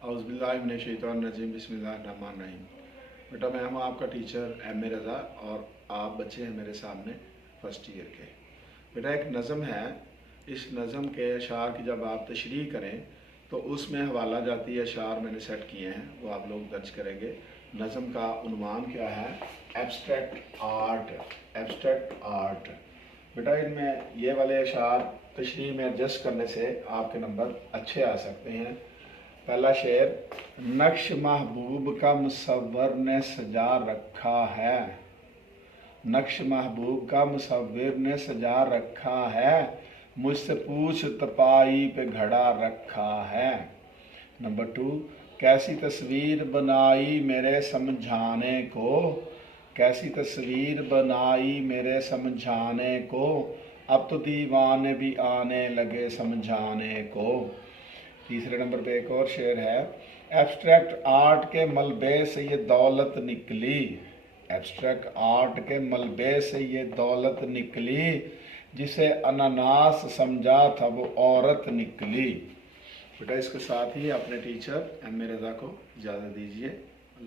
औज़ुबिल्लाहिमिनश्शैतानिर्रजीम बिस्मिल्लाहिर्रहमानिर्रहीम। बेटा मैं हूँ आपका टीचर एम ए रज़ा और आप बच्चे हैं मेरे सामने फर्स्ट ईयर के। बेटा एक नज़म है, इस नज़म के अशार की जब आप तशरीह करें तो उसमें हवाला जाती है, अशार मैंने सेट किए हैं वो आप लोग दर्ज करेंगे। नज़म का उन्वान क्या है? Abstract art. Abstract art. बेटा इनमें ये वाले अशार तशरीह में एडजस्ट करने से आपके नंबर अच्छे आ सकते हैं। पहला शेर, नक्श महबूब का मुसव्वर ने सजा रखा है। नक्श महबूब का मुसव्विर ने सजा रखा है, मुझसे पूछ तपाई पे घड़ा रखा है। नंबर 2, कैसी तस्वीर बनाई मेरे समझाने को। कैसी तस्वीर बनाई मेरे समझाने को, अब तो दीवाने भी आने लगे समझाने को। तीसरे नंबर पे एक और शेर है, एब्स्ट्रैक्ट आर्ट के मलबे से ये दौलत निकली। एब्स्ट्रैक्ट आर्ट के मलबे से ये दौलत निकली, जिसे अनानास समझा था वो औरत निकली। बेटा इसके साथ ही अपने टीचर एम ए रज़ा को इजाज़त दीजिए।